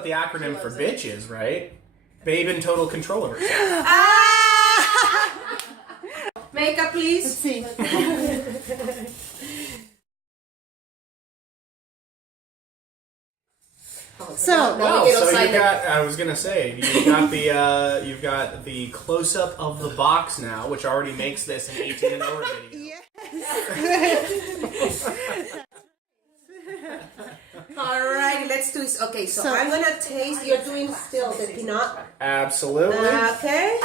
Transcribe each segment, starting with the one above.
what the acronym for bitch is, right? Babe in total control of herself. Makeup, please. Let's see. So, Wow, so you got, I was gonna say, you've got the close-up of the box now, which already makes this an 18 and over video. yes. Alright, let's do this. Okay, so I'm gonna taste. You're doing still the Pinot. Absolutely. Okay.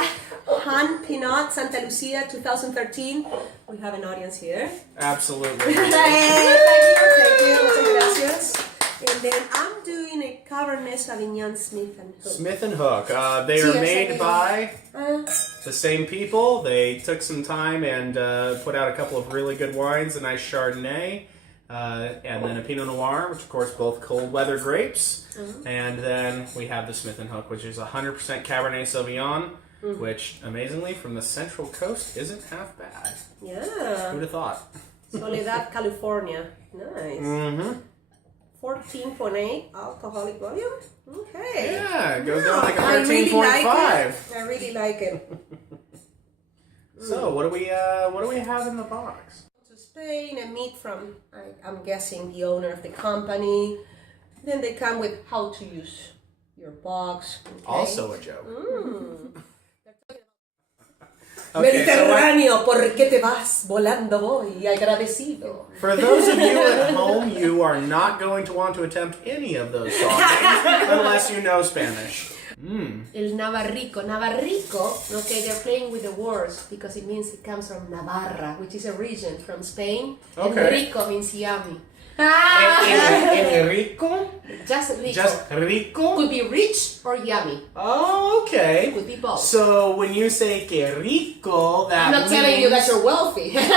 Han Pinot, Santa Lucia, 2013. We have an audience here. Absolutely. Hey, thank you. Muchas gracias. And then I'm doing a Cabernet Sauvignon Smith and Hook. Smith and Hook. They are made by the same people. They took some time and put out a couple of really good wines, a nice Chardonnay, and then a Pinot Noir, which of course both cold weather grapes. And then we have the Smith and Hook, which is 100% Cabernet Sauvignon, which amazingly from the Central Coast isn't half bad. Yeah. Who'd have thought? Soledad, California. Nice. Mm-hmm. 14.8 alcoholic volume. Okay. Yeah, it goes down like a I 13.5. really like it. I really like it. So what do we have in the box? To Spain, and meat from I'm guessing the owner of the company. Then they come with how to use your box. Okay. Also a joke. Mediterráneo, ¿por qué te vas? Volando voy, agradecido. For those of you at home, you are not going to want to attempt any of those song names unless you know Spanish. El Navarrico. Navarrico, okay, they're playing with the words because it means it comes from Navarra, which is a region from Spain. Okay. And rico means yummy. Rico? Just rico. Just rico? Could be rich or yummy. Oh, okay. Could be both. So when you say que rico, that I'm not telling you that means... you're wealthy. I'm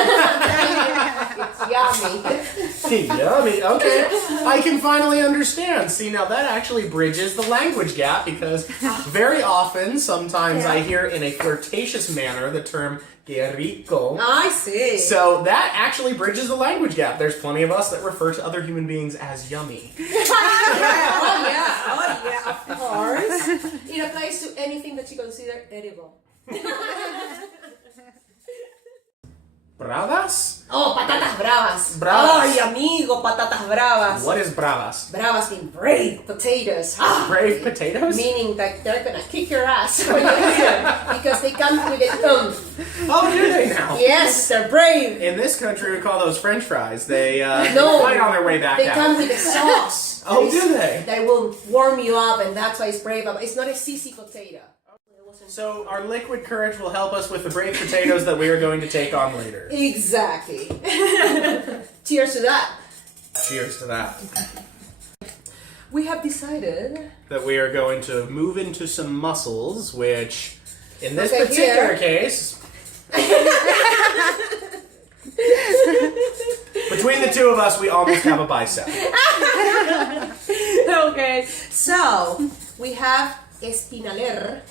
telling you it's yummy. Yummy. Okay. I can finally understand. See, now that actually bridges the language gap because very often, sometimes I hear in a flirtatious manner the term que rico. I see. So that actually bridges the language gap. There's plenty of us that refer to other human beings as yummy. Oh yeah, of course. It applies to anything that you consider edible. Bravas? Oh, patatas bravas. Bravas. Ay, amigo, patatas bravas. What is bravas? Bravas mean brave potatoes. Brave potatoes? Meaning that they're gonna kick your ass when you eat them because they come with a thumb. Oh, do they now? Yes, they're brave. In this country, we call those French fries. They No, fight on their way back they out. come with a sauce. Oh, do they? That will warm you up, and that's why it's brave. It's not a sissy potato. So our liquid courage will help us with the brave potatoes that we are going to take on later. Exactly. Cheers to that. Cheers to that. We have decided That we are going to move into some mussels, which, in this Okay, particular here. case, between the two of us, we almost have a bicep. Okay, so we have espinaler.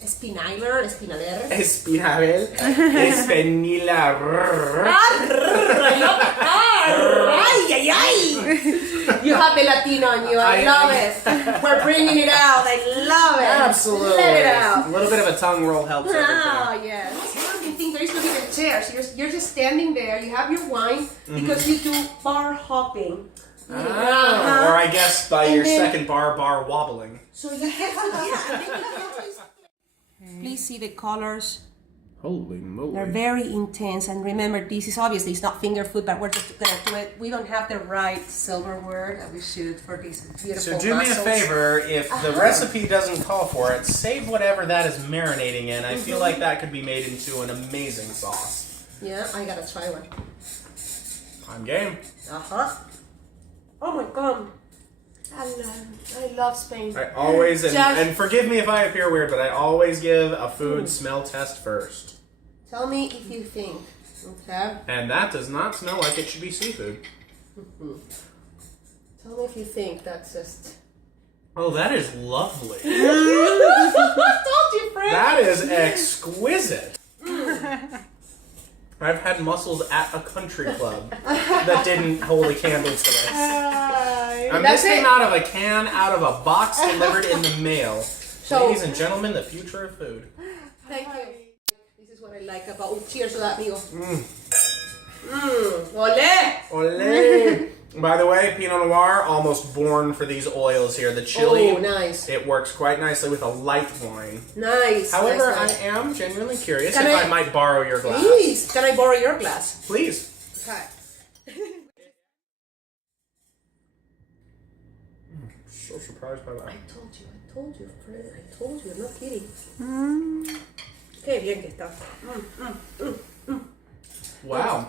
Espinaler. Espinabel. Espinilar. You have the Latino in you. I love it. We're bringing it out. I love it. Absolutely. Let it out. A little bit of a tongue roll helps everything. Oh, yes. You think there is no even chairs. You're just standing there. You have your wine because you do bar hopping. Or I guess by your second bar wobbling. So you get Please see the colors. Holy moly. They're very intense. And remember, this is obviously, it's not finger food, but we're just going to do it. We don't have the right silverware that we should for these beautiful So do me a mussels. favor, if the recipe doesn't call for it, save whatever that is marinating in. I feel like that could be made into an amazing sauce. Yeah, I got to try one. I'm game. Uh-huh. Oh my God. I love Spain. I always, and forgive me if I appear weird, but I always give a food smell test first. Tell me if you think. Okay. And that does not smell like it should be seafood. Tell me if you think that's just... Oh, that is lovely. Told you, friend. That is exquisite. I've had mussels at a country club that didn't hold a candle to this. And this came out of a can, out of a box, delivered in the mail. So, ladies and gentlemen, the future of food. Thank you. This is what I like about. Cheers to that, amigo. Ole! Ole! By the way, Pinot Noir, almost born for these oils here. The chili, nice. It works quite nicely with a light wine. Nice. However, nice. I am genuinely curious if I might borrow your glass. Please, can I borrow your glass? Please. Okay. So surprised by that. I told you, Fred. I told you, I'm not kidding. Qué bien que está. Wow.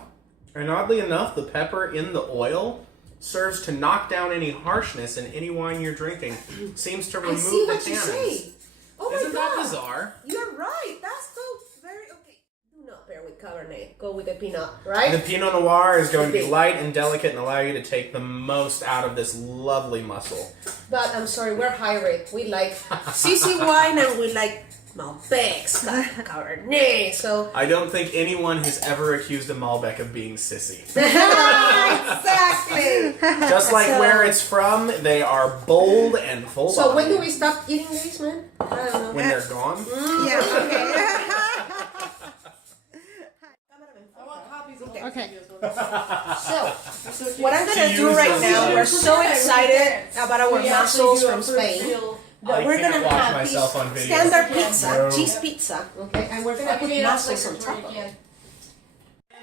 And oddly enough, the pepper in the oil serves to knock down any harshness in any wine you're drinking. Seems to remove I see the what you tannins. say. Oh my Isn't God. that bizarre? You're right. That's so very okay. Do not pair with Cabernet. Go with the Pinot, right? The Pinot Noir is going to be light and delicate and allow you to take the most out of this lovely muscle. But I'm sorry, we're high rate. We like CC wine and we like Malbecs, Cabernet. So I don't think anyone has ever accused a Malbec of being sissy. exactly. Just like where it's from, they are bold and full. So when do we stop eating these, man? I don't know. When they're gone? Yeah, okay. Okay. So, what I'm going to do right now, we're so excited about our mussels from Spain. That we're going to have this standard pizza, cheese pizza, okay? And we're going to put mussels on top of it.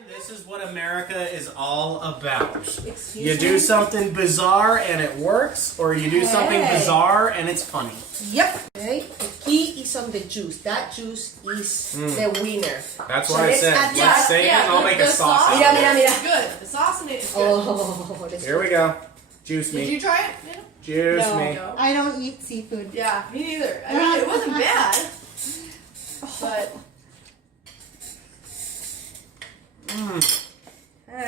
This is what America is all about. Excuse You do something bizarre and it works, or you do something bizarre and it's funny. Yep. Okay. The key is on the juice. That juice is the winner. That's So what I let's said. add Let's that. save it and I'll make a sauce. Mira, mira, mira. Good. The sauce in it is good. Oh, this Here we go. Juice Did me. you try it? Yeah. Juice me. No. I don't eat seafood. Yeah, me neither. I mean, it wasn't bad, but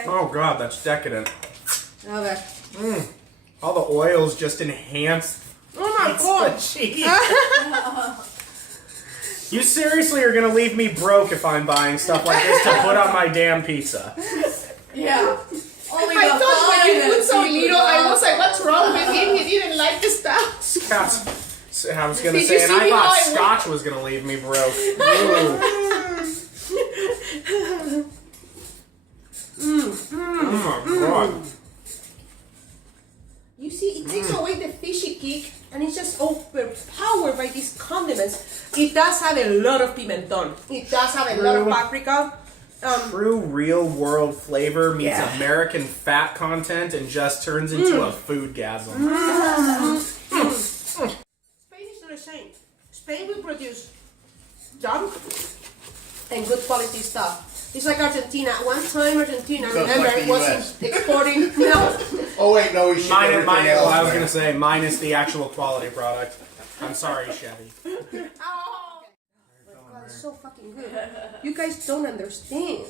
Oh God, that's decadent. Okay. All the oils just enhance Oh my God. cheese. You seriously are gonna leave me broke if I'm buying stuff like this to put on my damn pizza. yeah. Only I the thought when you fun put so and little, I was like, what's wrong with him? He didn't like the stuff. I was gonna Did say, you and see I me thought how I scotch was gonna leave me broke. Oh my God. You see, it takes away the fishy kick, and it's just overpowered by these condiments. It does have a lot of pimenton. It does have a lot of paprika. True real world flavor meets Yeah. American fat content and just turns into a foodgasm. Spain is not the same. Spain will produce junk and good quality stuff. It's like Argentina. One time Argentina, So it's remember, like the wasn't US. exporting milk. Oh wait, no, we should Minus, everything else. well, I was gonna say minus the actual quality product. I'm sorry, Chevy. Oh. God, it's so fucking good. You guys don't understand.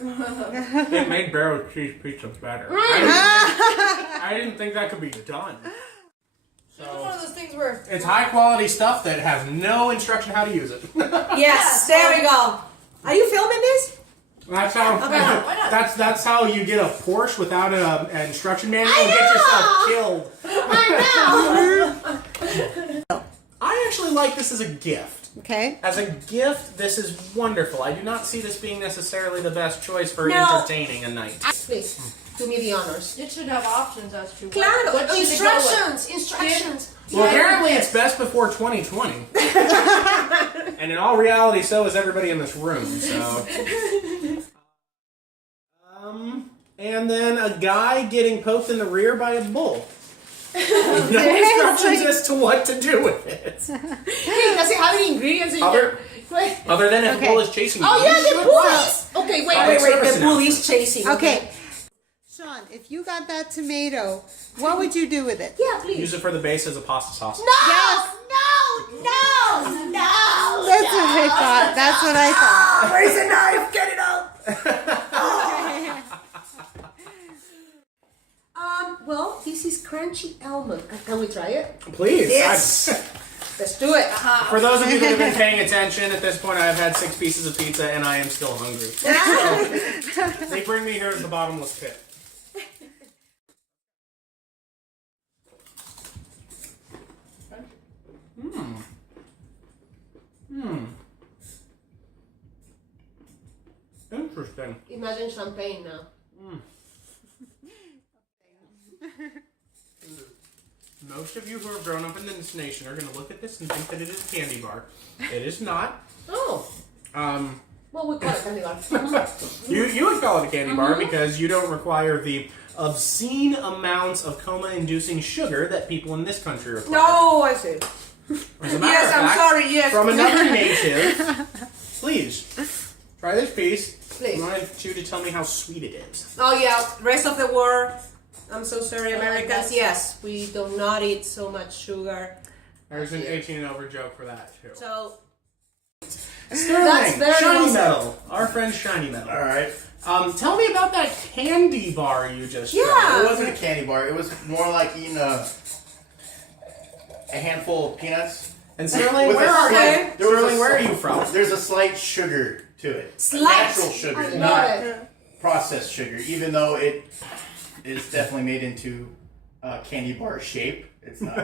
It made barrel cheese pizza better. I didn't think that could be done. It was one of those things where It's high quality stuff that has no instruction how to use it. Yes, there we go. Are you filming this? That's how. Okay. Why not? That's how you get a Porsche without an instruction manual I and get know! yourself killed. I know. I actually like this as a gift. Okay. As a gift, this is wonderful. I do not see this being necessarily the best choice for No. entertaining a night. Please, do me the honors. it should have options as to Claro, what should it go with. instructions. Well, apparently it's best before 2020. And in all reality, so is everybody in this room. So, and then a guy getting poked in the rear by a bull. No instructions as to what to do with it. Hey, does it have any ingredients in Other- there? Other than if a Okay. bull is chasing you. Oh yeah, you the should bull run. is. Okay, Public wait. service The bull is chasing. Okay. Sean, if you got that tomato, what would you do with it? Yeah, please. Use it for the base as a pasta sauce. No, Yes. no. That's what I thought. That's what I thought. Where's the knife? Get it out. Well, this is crunchy almond. Can we try it? Please. Yes. Let's do it. For those of you that have been paying attention, at this point I have had 6 pieces of pizza and I am still hungry. So, they bring me here to the bottomless pit. Interesting. Imagine champagne now. Most of you who have grown up in this nation are going to look at this and think that it is a candy bar. It is not. Oh. What we call it candy bar? You would call it a candy bar because you don't require the obscene amounts of coma-inducing sugar that people in this country require. No, I see. As a matter Yes, of I'm fact, sorry, yes. From another native, please, try this piece. Please. I want you to tell me how sweet it is. Oh yeah, rest of the world. I'm so sorry, Americans. Yes, we do not eat so much sugar. There's an 18 and over joke for that, too. So, Sterling, that's very Shiny awesome. Metal. Our friend Shiny Metal. All right. Tell me about that candy bar you just Yeah. tried. It wasn't a candy bar. It was more like eating a handful of peanuts. And Sterling, With where a are slight- you? there was Sterling, a where are slight- you from? There's a slight sugar to it. Slight? Natural sugar, I love not it. processed sugar. Even though it is definitely made into a candy bar shape, it's not.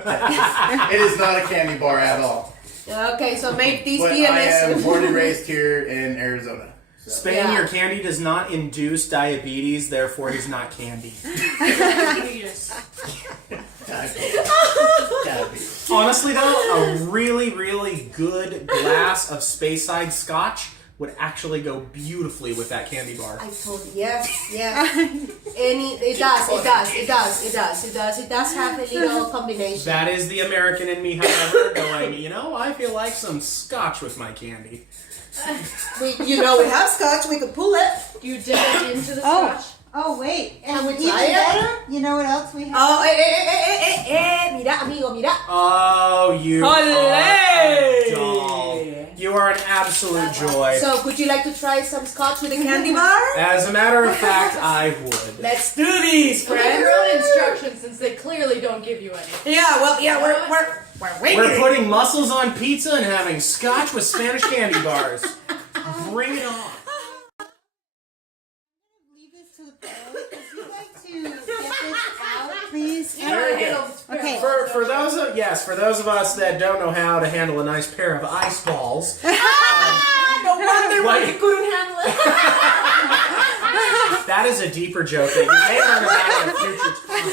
It is not a candy bar at all. Okay, so make these But I am PMS. born and raised here in Arizona. So. Spain, Yeah. your candy does not induce diabetes, therefore it is not candy. Diabetes. Honestly though, a really, really good glass of Speyside Scotch would actually go beautifully with that candy bar. I told you, yes. It does have a little combination. That is the American in me, however, going, I feel like some scotch with my candy. We have scotch. We could pull it. You dip it into the scotch. Oh, wait. Can And we even try it? better, you know what else we have? Oh, mira, amigo, mira. Oh, you are a doll. You are an absolute joy. So, would you like to try some scotch with a candy bar? As a matter of fact, I would. Let's do these, Read friends. your own instructions since they clearly don't give you any. We're waiting. We're putting mussels on pizza and having scotch with Spanish candy bars. Bring it on. Leave this to the poll. Would you like to get this out, please? There we go. Okay. For those of us that don't know how to handle a nice pair of ice balls, No wonder why you couldn't handle it. that is a deeper joke that you may learn about at a future time.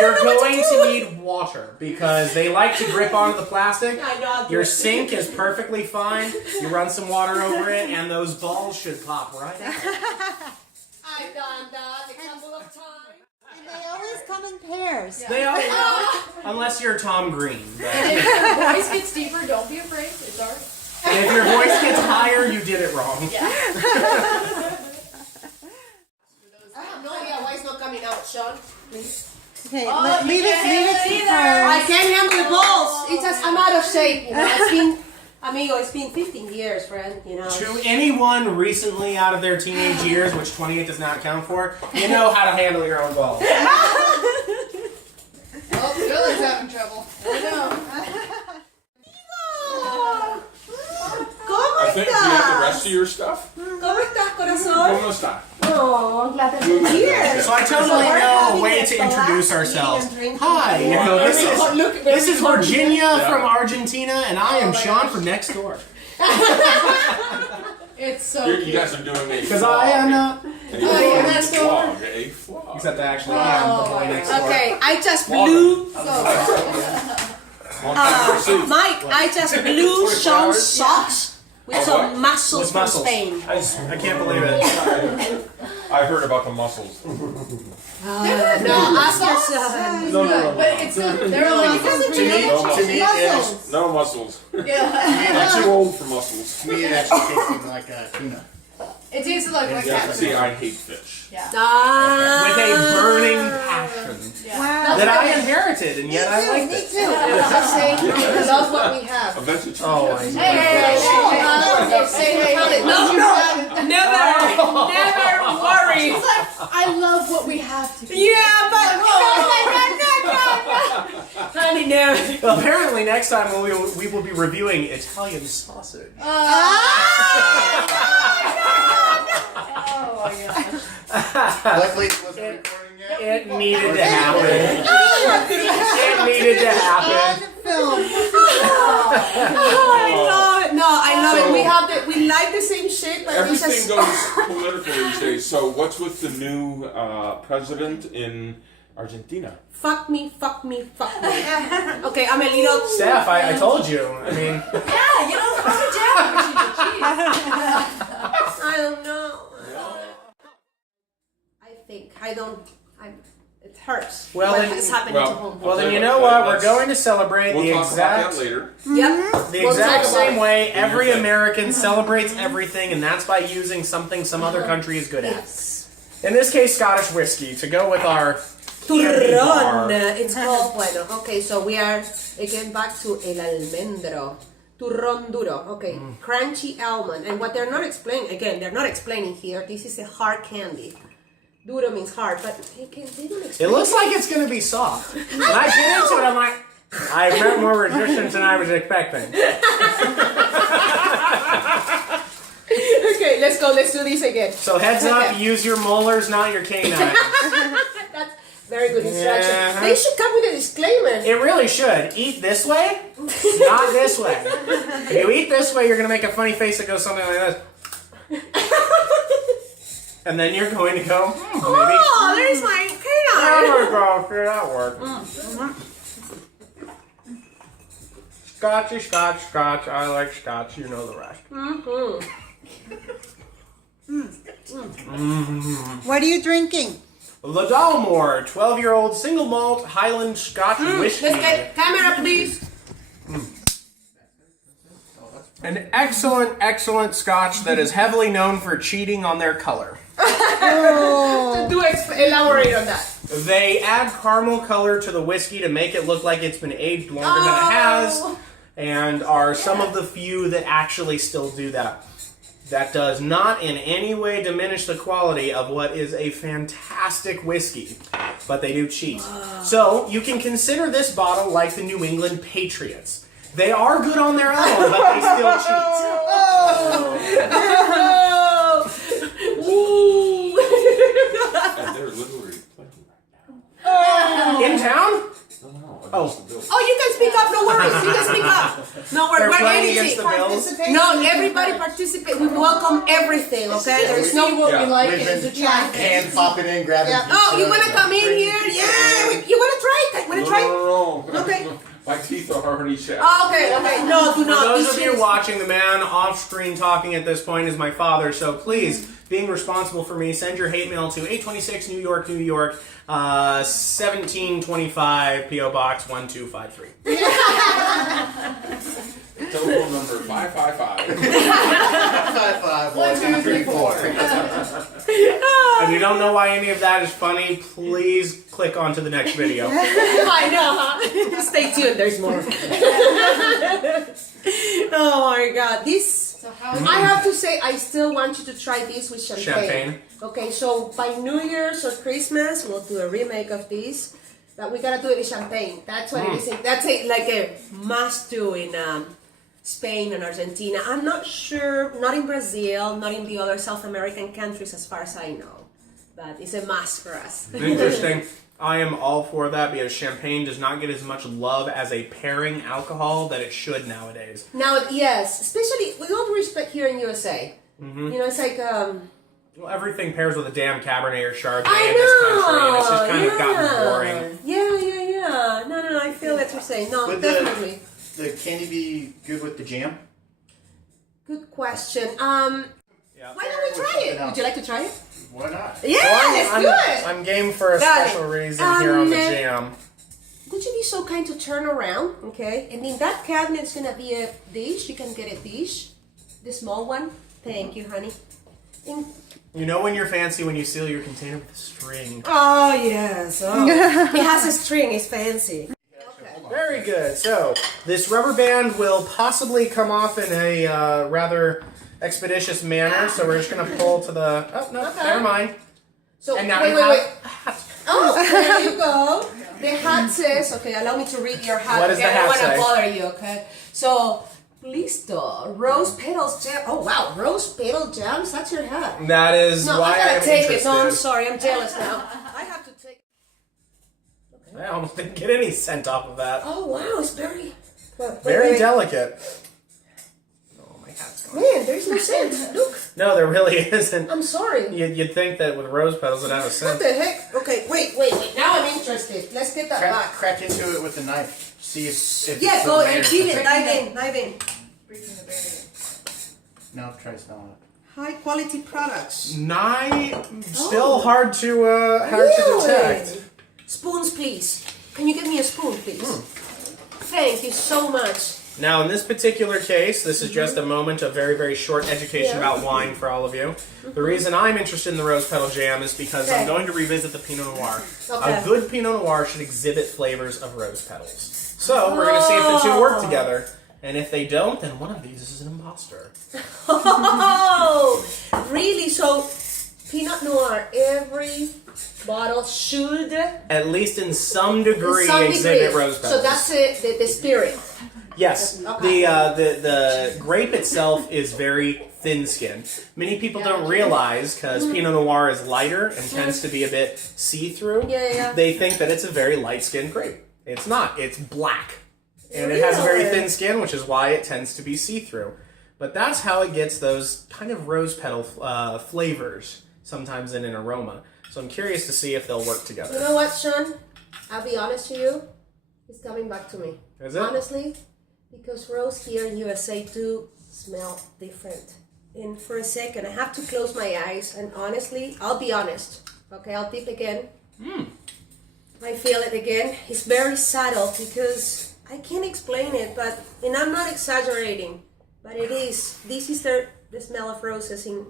You're going to need water because they like to grip onto the plastic. I know. Your sink is perfectly fine. You run some water over it, and those balls should pop right out. I've done that a couple of times. And they always come in pairs. They all, unless you're Tom Green. But And if your voice gets deeper, don't be afraid. It's alright. if your voice gets higher, you did it wrong. I have no idea why it's not coming out, Sean. Please. Okay, Oh, leave you it can't to the handle it I poll. can't handle the balls. It's just, I'm out of shape. It's been, amigo, it's been 15 years, friend. To anyone recently out of their teenage years, which 28 does not count for, you know how to handle your own balls. Oh, Billy's having trouble. I know. I think, do you have the rest of your stuff? ¿Cómo estás, corazón? ¿Cómo está? Oh, glad that you're here. So I totally know a way to introduce ourselves. Hi, this is Virginia from Argentina, and I am Sean from next door. It's so You cute. guys are doing a Because I am not. That's so flog, a flog. Except I actually am the boy next door. Okay, I just blew. Long time no see. Mike, I just blew Sean's socks with some mussels With from mussels. Spain. I can't believe it. I heard about the mussels. No, ask yourself. But it's they're like To me, it's No mussels. yeah. I'm too old for mussels. to me it actually tastes like a tuna. It tasted like Yeah, catfish. see, I hate fish. Yeah. With a burning passion Yeah. that I inherited, and yet I liked Me it. too. Just saying, we love what we have. A vegetarian. Oh, I know. Never worry. I love what we have to. Yeah, but honey, no. Apparently, next time we will be reviewing Italian sausage. Oh my gosh. Luckily, it wasn't recording yet. It needed to happen. It needed to happen. On film. I love No, I love So- it. We like the same shit, but we Everything just... goes political these days. So what's with the new president in Argentina? Fuck me, fuck me, fuck me. Okay, I'm a little... Steph, I told you. I mean, Yeah, you don't have a job. I don't know. It hurts. Well, what then- has happened well, to home. well, then you know what? We're going to celebrate We'll the talk exact about that later. Yep. the We'll exact talk about same it. way every American celebrates everything, and that's by using something some other country is good at. Yes. In this case, Scottish whiskey to go with our candy bar. Turrón. It's called bueno. Okay, so we are again back to el almendro. Turrón duro. Okay, crunchy almond. And what they're not explaining here. This is a hard candy. Duro means hard, but they don't It explain. looks like it's going to be soft. When I get into it, I'm like, I've met more resistance than I was expecting. Okay, let's go. Let's do this again. So heads up, use your molars, not your canines. That's very good instruction. Yeah. They should come with a disclaimer. It really should. Eat this way, not this way. If you eat this way, you're going to make a funny face that goes something like this. And then you're going to go, maybe. Oh, there's my canine. Oh my gosh, yeah, that worked. Scotchy, scotch, scotch. I like scotch. You know the rest. What are you drinking? The Dalmore 12-year-old single malt Highland Scotch whiskey. Let's get camera, please. An excellent, excellent scotch that is heavily known for cheating on their color. Elaborate on that. They add caramel color to the whiskey to make it look like it's been aged longer than it has, and are some of the few that actually still do that. That does not in any way diminish the quality of what is a fantastic whiskey, but they do cheat. So you can consider this bottle like the New England Patriots. They are good on their own, but they still And they're literally playing right now. cheat. In town? No, Oh. against the Bills. Oh, you can speak up. No worries. You can speak up. No, They're we're playing easy. against the Bills? No, everybody participate. We welcome everything. Okay, there's no. what Yeah. we like We've is been to try hand popping in, grabbing Yeah. pizza. Oh, you wanna come in drinking here? pizza. Yeah, you wanna try? Wanna try? No. Okay. My teeth are already shattered. Oh, okay. No, do For not. those This of shit you is- watching, the man off screen talking at this point is my father, so please, being responsible for me, send your hate mail to 826 New York, New York, 1725 P.O. Box 1253. Telephone number 555. 5, 1, 2, 3, 4. If you don't know why any of that is funny, please click on to the next video. I know, huh? Stay tuned. There's more. Oh my God, this. So how I have to say, I still want you to try this with champagne. Champagne. Okay, so by New Year's or Christmas, we'll do a remake of this. But we gotta do it with champagne. That's what it is. That's like a must do in Spain and Argentina. I'm not sure, not in Brazil, not in the other South American countries as far as I know. But it's a must for us. Interesting. I am all for that because champagne does not get as much love as a pairing alcohol that it should nowadays. Now, yes, especially with all due respect here in USA. You know, it's like Well, everything pairs with a damn Cabernet or Chardonnay I in this country, and it's know, just kind of gotten boring. Yeah. No, I feel what you're saying. No, Would definitely. the candy be good with the jam? Good question. Yeah. Why don't we try it? Would you like to try it? Why not? Yeah, let's I'm, do it. I'm game for a Got it. special reason here on the jam. Would you be so kind to turn around, okay? And in that cabinet is gonna be a dish. You can get a dish, the small one. Thank you, honey. You know when you're fancy when you seal your container with a string. Oh yes. Oh. It has a string. It's fancy. Very good. So this rubber band will possibly come off in a rather expeditious manner. So we're just gonna pull to the. Oh no, Okay. never mind. So And now wait. you have- Oh, there you go. The hat says, okay, allow me to read your hat. What does okay? the hat I don't say? want to bother you, okay? So, listo. Rose petals jam. Oh, wow. Rose petal jams? That's your hat. That is No, why I gotta I'm take interested. it. No, I'm sorry. I'm jealous now. I have to take it. I almost didn't get any scent off of that. Oh, wow. It's very... Very wait. delicate. Man, there's no scent. Look, No, there really isn't. I'm sorry. You'd think that with rose petals it'd have a What scent. the heck? Okay, wait. Now I'm interested. Let's get that back. Crack into it with a knife. See if Yeah, it's go the and layer. feel it. Dive in. Breaking the barrier. Now try smelling it. High quality products. Still hard to detect. Spoons, please. Can you give me a spoon, please? Thank you so much. Now, in this particular case, this is just a moment of very, very short education about wine for all of you. The reason I'm interested in the rose petal jam is because I'm going to revisit the Pinot Noir. Okay. A good Pinot Noir should exhibit flavors of rose petals. So, we're going to see if the two work together. And if they don't, then one of these is an imposter. Oh, really? So, Pinot Noir, every bottle should... At least in some degree, to some exhibit degree. rose petals. So that's the spirit. Yes, Okay. the grape itself is very thin-skinned. Many people don't realize, because Pinot Noir is lighter and tends to be a bit see-through, Yeah. they think that it's a very light-skinned grape. It's not. It's black. And it has a very thin skin, which is why it tends to be see-through. But that's how it gets those kind of rose petal flavors, sometimes in an aroma. So I'm curious to see if they'll work You together. know what, Sean? I'll be honest to you. It's coming back to me. Is it? Honestly, because rose here in USA do smell different. And for a second, I have to close my eyes. And honestly, I'll be honest. Okay, I'll dip again. I feel it again. It's very subtle because I can't explain it, and I'm not exaggerating, but it is. This is the smell of roses in.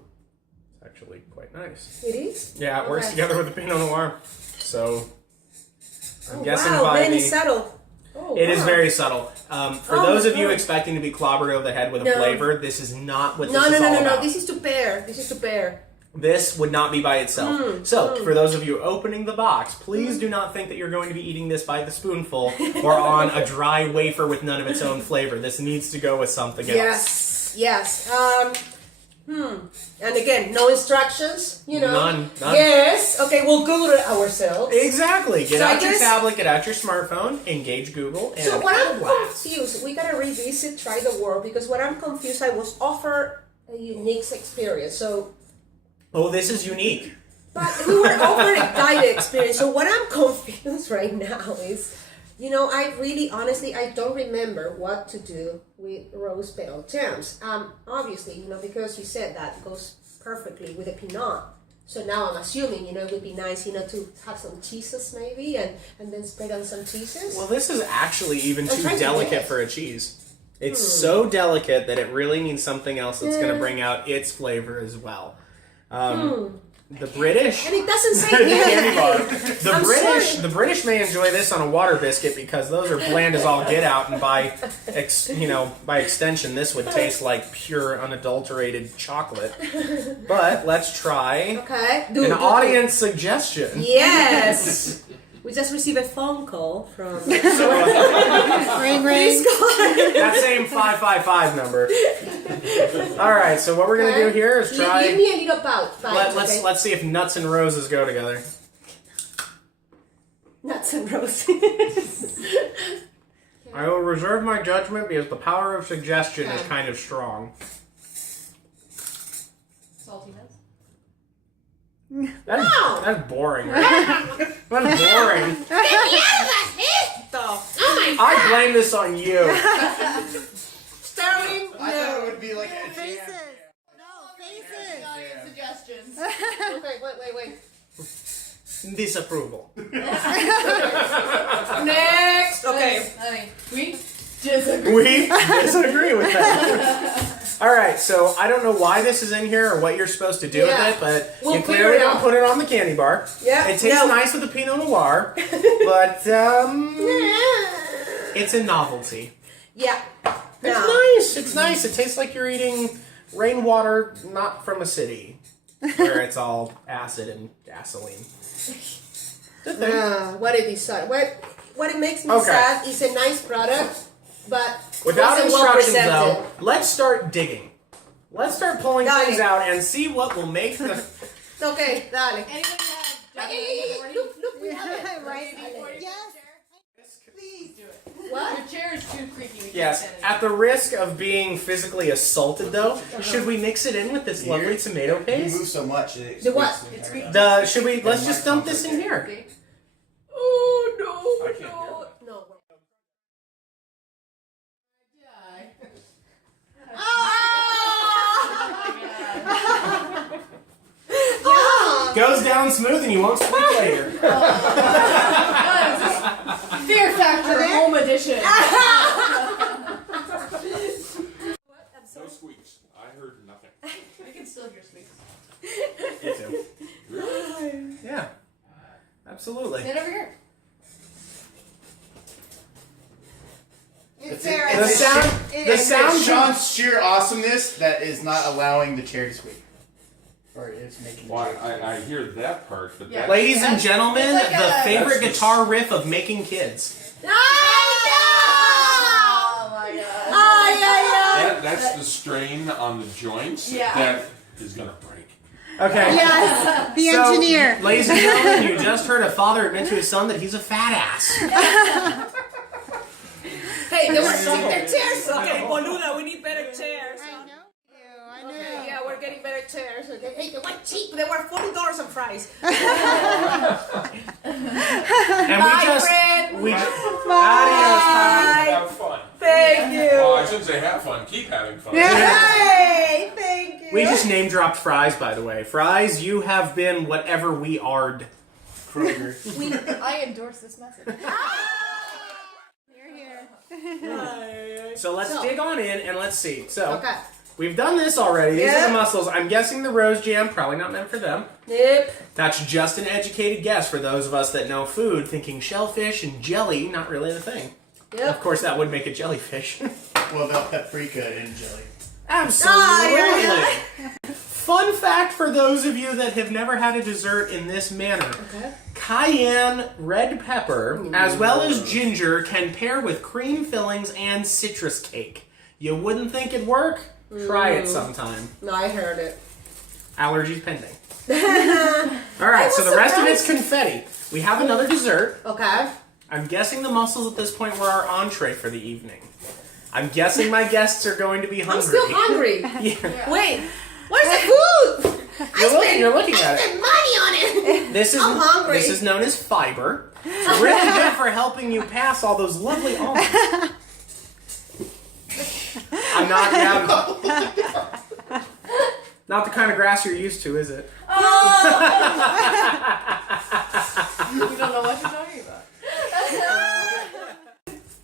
It's actually quite nice. It is? Yeah, it works together with the Pinot Noir. So I'm guessing wow, by very the... subtle. Oh, It is wow. very subtle. For Oh those my of you God. expecting to be clobbered over the head with a No. flavor, this is not what this No, is all no. about. This is to pair. This would not be by itself. So, for those of you opening the box, please do not think that you're going to be eating this by the spoonful or on a dry wafer with none of its own flavor. This needs to go with something else. Yes. And again, no instructions, you know. None. Yes. Okay, we'll Google it ourselves. Exactly. Get So I out your guess- tablet, get out your smartphone, engage Google, and So what I'm blast. confused, we gotta revisit Try the World, because what I'm confused, I was offered a unique experience. So, Oh, this is unique. but we were offered a guided experience. So what I'm confused right now is, you know, I really, honestly, I don't remember what to do with rose petal jams. Obviously, you know, because you said that goes perfectly with a Pinot. So now I'm assuming, you know, it would be nice, you know, to have some cheeses maybe, and then spread on some cheeses. Well, this is actually even I'm too trying to delicate guess. for a cheese. It's so delicate that it really needs something else that's going to bring out its flavor as well. The British, And it doesn't say the here. candy bar. I'm sorry. The British may enjoy this on a water biscuit because those are bland as all get out, and by extension, this would taste like pure, unadulterated chocolate. But let's try Okay. an audience suggestion. Yes. We just received a phone call from. Ring, ring. That same 555 number. All right, so what we're gonna do here is try. Give me a little bite. Let's see if nuts and roses go together. Nuts and roses. I will reserve my judgment because the power of suggestion is kind of strong. Saltiness. That's boring, right? That's boring. I blame this on you. Sterling, I thought it would be like a Faces. jam. No, faces. Audience suggestions. Okay, wait. Disapproval. Next. Okay. Honey, we disagree. We disagree with that. All right, so I don't know why this is in here or what you're supposed to do with it, but We'll you figure clearly it don't out. put it on the candy bar. Yeah. It tastes nice with the Pinot Noir, but it's a novelty. Yeah. It's No. nice. It's nice. It tastes like you're eating rainwater, not from a city, where it's all acid and gasoline. Good thing. What it is sad. What it makes me Okay. sad is a nice product, but Without wasn't well instructions, presented. though, let's start digging. Let's start pulling Dale. things out and see what will make the. Okay, dale. Anybody have Look, we have it. Right? Yes. Yes. Please. Do it. What? Your chair is too too creaky. We can't Yes. stand it. At the risk of being physically assaulted, though, should we mix it in with this lovely tomato You paste? move so much. It The what? squeaks It's entire Should we? Let's just dump this in here. Okay. Oh no! I can't hear no. it. No. Goes down smooth and you won't squeak later. Fear Factor Home Edition. No squeaks. I heard nothing. I can still hear squeaks. Me too. Yeah. Absolutely. Get over here. It's The there. The sound. The It's sound. Sean's sheer awesomeness that is not allowing the chair to squeak. Or it's making the Well, chair squeak. I hear that part, but Yeah. that, Ladies and gentlemen, It's like the a- favorite That's the- guitar riff of making kids. Oh my god. that's the strain on the joints Yeah. that is gonna break. Okay. Yes, the So, engineer. ladies and gentlemen, you just heard a father admit to his son that he's a fat ass. Hey, they were taking their chairs. Okay, boluda, we need better chairs. I know you. I know. Okay, yeah, we're getting better chairs. Okay, hey, they were cheap. They were $40 on fries. And Bye, we just. friend. We just. Adios, Tom. Have fun. Thank you. Well, I shouldn't say have fun. Keep having fun. Hey, thank you. We just name dropped Fries, by the way. Fries, you have been whatever we are'd. Kroger. I endorse this message. You're here. So let's dig on in and let's see. So Okay. we've done this already. These are Yeah. the mussels. I'm guessing the rose jam, probably not meant for them. Yep. That's just an educated guess for those of us that know food, thinking shellfish and jelly, not really the thing. Of Yep. course, that would make it jellyfish. Well, they'll paprika in jelly. Absolutely. Fun fact for those of you that have never had a dessert in this manner. Okay. Cayenne red pepper, as well as ginger, can pair with cream fillings and citrus cake. You wouldn't think it'd work? Try it sometime. No, I heard it. Allergies pending. All right, so the rest of it's confetti. We have another dessert. Okay. I'm guessing the mussels at this point were our entree for the evening. I'm guessing my guests are going to be hungry. I'm still hungry. Yeah. Wait, where's the food? You're looking at it. Spend money on it. This is I'm hungry. This is known as fiber. It's really good for helping you pass all those lovely almonds. I'm not not the kind of grass you're used to, is it? You don't know what you're talking about.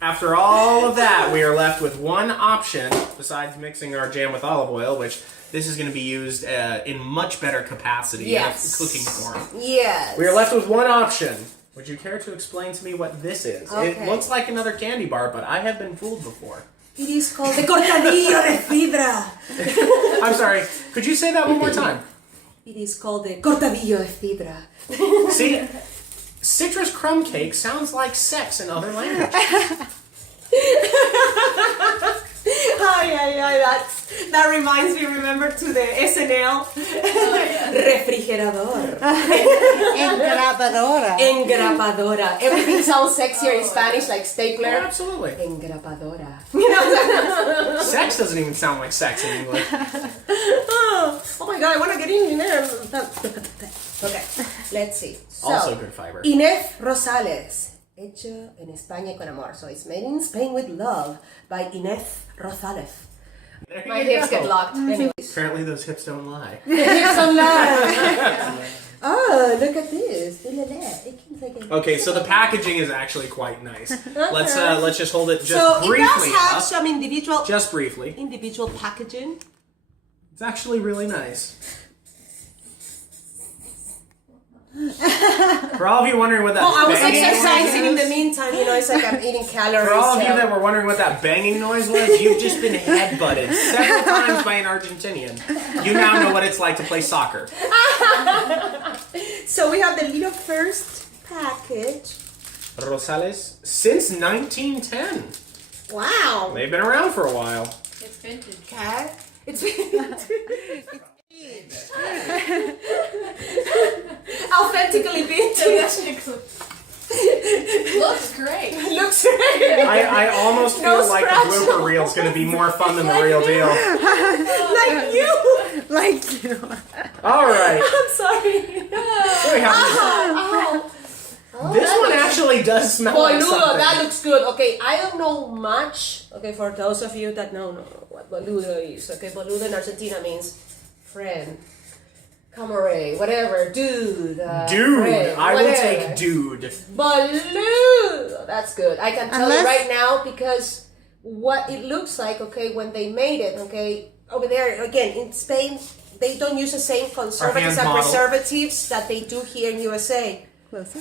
After all of that, we are left with one option besides mixing our jam with olive oil, which this is going to be used in much better capacity Yes. in a cooking form. Yes. We are left with one option. Would you care to explain to me what this is? It Okay. looks like another candy bar, but I have been fooled before. It is called the cortadillo de fibra. I'm sorry. Could you say that one more time? It is called the cortadillo de fibra. See, citrus crumb cake sounds like sex in other languages. That reminds me, remember, to the SNL? Refrigerador. Engrapadora. Engrapadora. Everything sounds sexier in Spanish, like Oh, stapler. absolutely. Engrapadora. You know? Sex doesn't even sound like sex in English. Oh my god, I want to get in there. Okay, let's see. So, Also good fiber. Inés Rosales. Hecho en España con amor. So it's made in Spain with love by Inés Rosales. There My you hips go. get locked. Anyways. Apparently those hips don't lie. Hips don't lie. Oh, look at this. Ooh la la. It comes like a- Okay, so the packaging is actually quite nice. Let's just hold it just So it briefly does have up. some individual packaging. It's actually really nice. For all of you wondering what that Oh, I was banging exercising in noise the is, meantime. You know, it's like I'm eating calories. for all of you so- that were wondering what that banging noise was, you've just been headbutted several times by an Argentinian. You now know what it's like to play soccer. So we have the little first package. Rosales, since 1910. Wow. They've been around for a while. It's vintage. Okay. It's authentically vintage. Looks great. Looks scraps. I almost feel No like the scratch. blooper reel is going to be more fun than the real deal. Like you. Like you. All right. I'm sorry. What do we have? Ow. This one actually does smell like Boludo, something. that looks good. Okay, I don't know much. Okay, for those of you that know what boludo is. Okay, boludo in Argentina means friend, camarade, whatever, dude. Dude, friend, I will whatever. take dude. Boludo, that's good. I can tell you Unless- right now because what it looks like. Okay, when they made it. Okay, over there again in Spain, they don't use the same conservatives and model. preservatives that they do here in USA. Closer.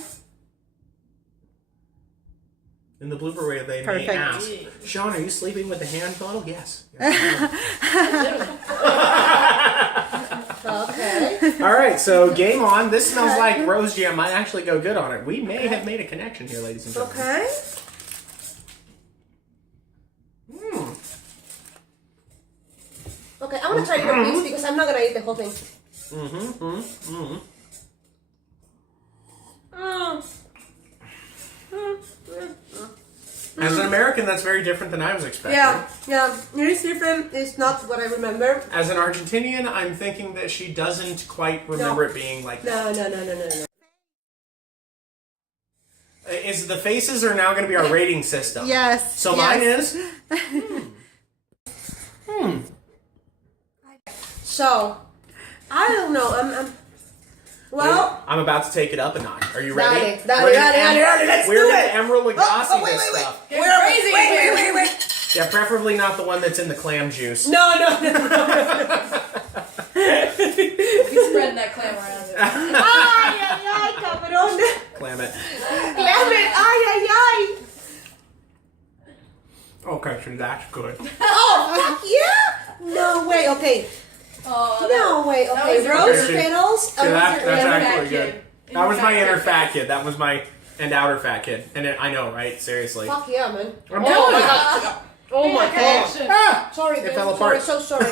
In the blooper reel, they may Perfect. ask, Sean, are you sleeping with the hand bottle? Yes. Okay. All right, so game on. This smells like rose jam. Might actually go good on it. We may have made a connection here, ladies and gentlemen. Okay. Okay, I want to try your piece because I'm not gonna eat the whole thing. As an American, that's very different than I was expecting. Yeah. It is different. It's not what I remember. As an Argentinian, I'm thinking that she doesn't quite remember it being like that. No. Is the faces are now going to be our rating system? Yes. So yes. mine is. So, I don't know. Well, I'm about to take it up a notch. Are you ready? Dale, let's We're do gonna it. Emerald Lagasse wait. this stuff. We're crazy. Wait. Yeah, preferably not the one that's in the clam juice. No. He's spreading that clam around. Ay, cabrón. Clam it. Clement. Ay. Okay, so that's good. Oh, fuck yeah. No way. Okay. Oh, No way. that Okay. was your Rose favorite. petals. See, that's your inner actually fat good. kid. That was my inner kid. fat kid. That was my and outer fat kid. And I know, right? Seriously. Fuck yeah, man. I'm Oh telling my you. god. Oh my god. Connection. Ah! Sorry, It babe. fell apart. So sorry.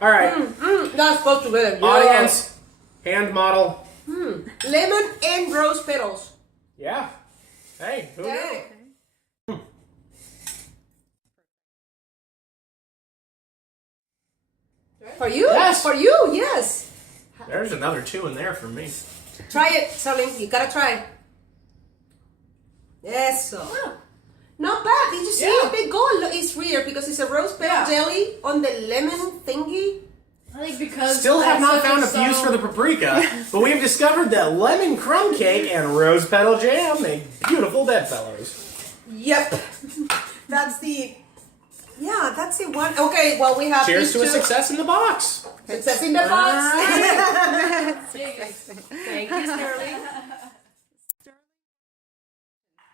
All right, That's both together. Yeah. audience, hand model. Lemon and rose petals. Yeah. Hey, who knew? Okay. For you? Yes. For you, yes. There's another 2 in there for me. Try it, Salim. You gotta try. Yes. Not bad. Did you see Yeah. it? They go. It's weird because it's a rose petal jelly on the lemon thingy. I think because Still have not that's found a such fuse for the paprika, but we've discovered that lemon crumb cake and rose petal jam make beautiful bedfellows. Yep. That's the. Yeah, that's the one. Okay, well we have. Cheers these to a two. success in the box. Success in the box. Jeez. Thank you, Sterling.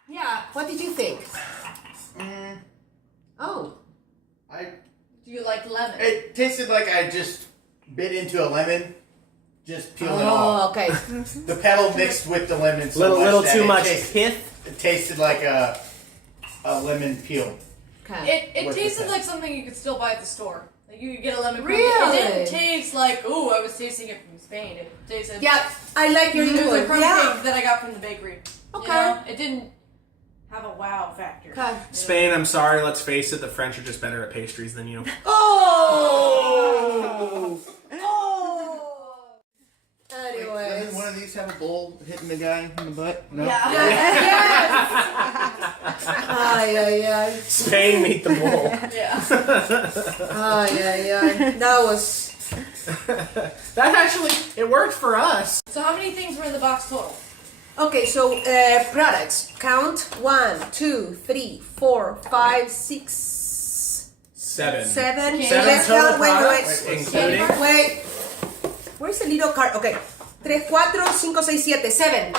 Yeah. What did you think? Oh. Do you like lemon? It tasted like I just bit into a lemon, just peeling it Oh, off. okay. The petal mixed with the lemon so Little that too it much tasted, pith. It tasted like a lemon peel. Okay. It What's tasted the like something you could still buy at the store. Like you could get a lemon cookie. Really? It didn't taste like, ooh, I was tasting it from Spain. It tasted Yeah, I like your it was a input. crumb Yeah. cake that I got from the bakery. Okay. You know? It didn't have a wow factor. Okay. Spain, I'm sorry, let's face it, the French are just better at pastries than you. Oh. Doesn't Anyways. one of these have a bowl hitting the guy in the butt? No. Yeah. Yes. Ay. Spain, meet the bowl. Yeah. Ay. That was. That actually, it worked for us. So how many things were in the box total? Okay, so products. Count 1, 2, 3, 4, 5, 6, 7. 7. Okay. 7 Let's total count. products, Wait. including... Wait. Where's the little card? Okay. 3, 4, 5, 6, 7.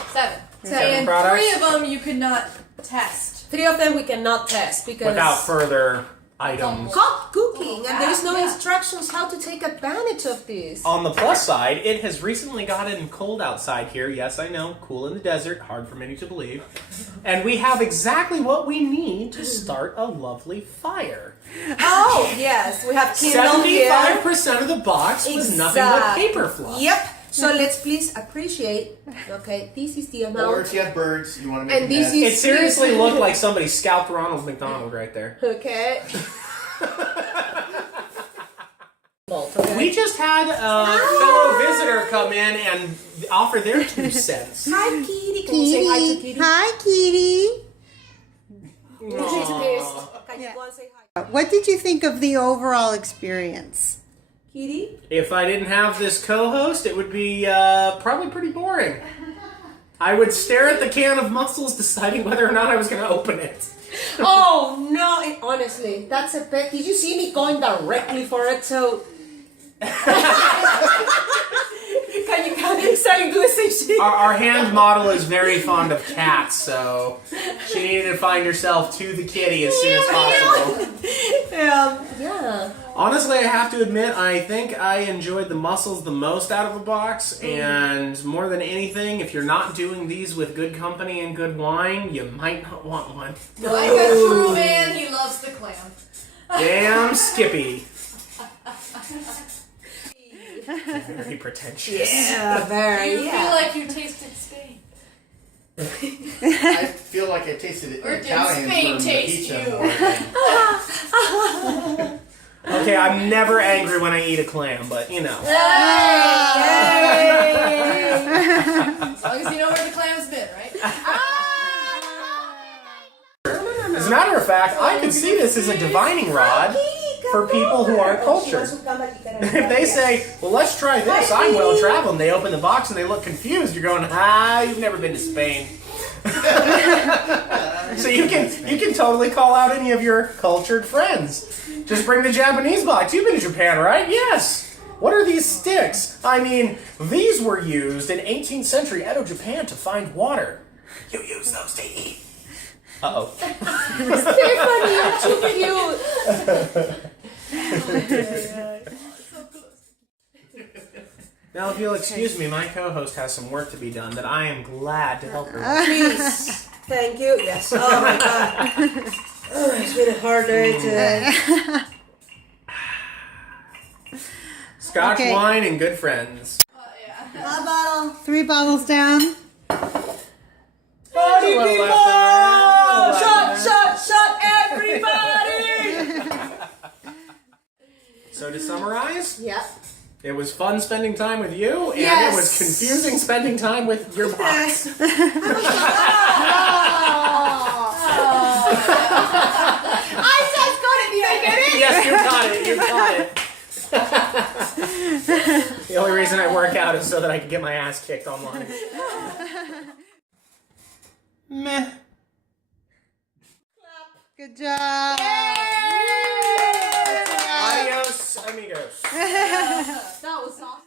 7. And products. 3 of them you could not test. 3 of them we cannot test because Without further items. hot cooking and there is no Yeah. instructions how to take advantage of this. On the plus side, it has recently gotten cold outside here. Yes, I know, cool in the desert, hard for many to believe. And we have exactly what we need to start a lovely fire. Oh, yes, we have Kindle here. 75% of the box was nothing but paper fluff. Yep. So let's please appreciate. Okay, this is the Or amount. if you have birds, you want to make And a this nest. It seriously looked like somebody scalped Ronald McDonald right there. Okay. We just had a fellow visitor come in and offer their 2 cents. Hi, Kitty. Can you say hi to Kitty? Hi, Kitty. She's pissed. Can you Yeah. go and say hi? What did you think of the overall experience? Kitty? If I didn't have this co-host, it would be probably pretty boring. I would stare at the can of mussels deciding whether or not I was going to open it. Oh, no. Honestly, that's a pet. Did you see me going directly for it? So... Can you start do the same shit? Our hand model is very fond of cats, so she needed to find herself to the kitty as soon as possible. Yeah. Honestly, I have to admit, I think I enjoyed the mussels the most out of the box, and more than anything, if you're not doing these with good company and good wine, you might not want one. Like a true man, he loves the clam. Damn Skippy. Very pretentious. Yeah, very. You feel like you tasted Spain. I feel like I tasted it Or did Italian Spain from the taste pizza you? more than- Okay, I'm never angry when I eat a clam, but you know. As long as you know where the clam's been, right? As a matter of fact, I could see this as a divining rod for people who aren't cultured. If they say, well, let's try this, I'm well traveled, and they open the box and they look confused, you're going, you've never been to Spain. So you can totally call out any of your cultured friends. Just bring the Japanese box. You've been to Japan, right? Yes. What are these sticks? I mean, these were used in 18th century Edo Japan to find water. You use those to eat. Uh-oh. Now, if you'll excuse me, my co-host has some work to be done that I am glad to help her with. Please. Thank you. Yes. Oh my God. Oh, it's been a hard day today. Scotch, Okay. wine, and good friends. My bottle. 3 bottles down. Party people! Shut, everybody! So to summarize, Yeah. it was fun spending time with you, and Yes. it was confusing spending time with your box. I just got it. Did I get it? Yes, you got it. The only reason I work out is so that I can get my ass kicked online. Meh. Good job. Adios, amigos. That was awesome.